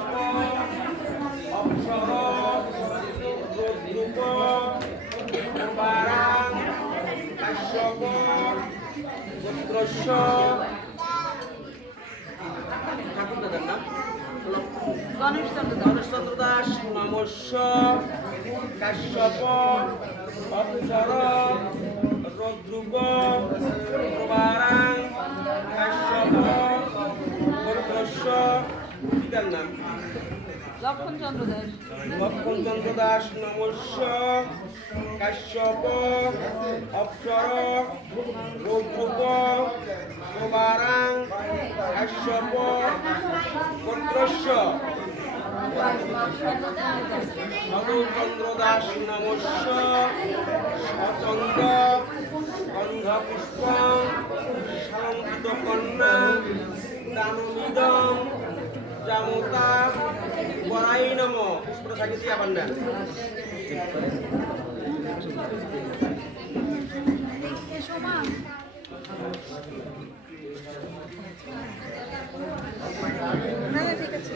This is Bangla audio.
কাশ্যপ অপ্সর রুদ্রুপ কুমারাং কাশ্যপ পুত্রস্য ঠাকুর দাদার নাম গণেশচন্দ্র দাস নমস্য কাশ্যপ অপ্সর রুদ্রুপ কুমারাং কাশ্যপ পুত্রস্য পিতার নাম লক্ষণচন্দ্র দাস নমস্য কাশ্যপ অপ্সর রৌদ্রুপ কুমারাং কাশ্যপ পুত্রস্য মধুচন্দ্র দাস নমস্য সচন্দ্র গন্ধপুষ্প সালঙ্কিত কন্যা দানমিদম জামতা বরাই নম পুষ্পটা সাকিতি আবান্ডা ঠিক আছে।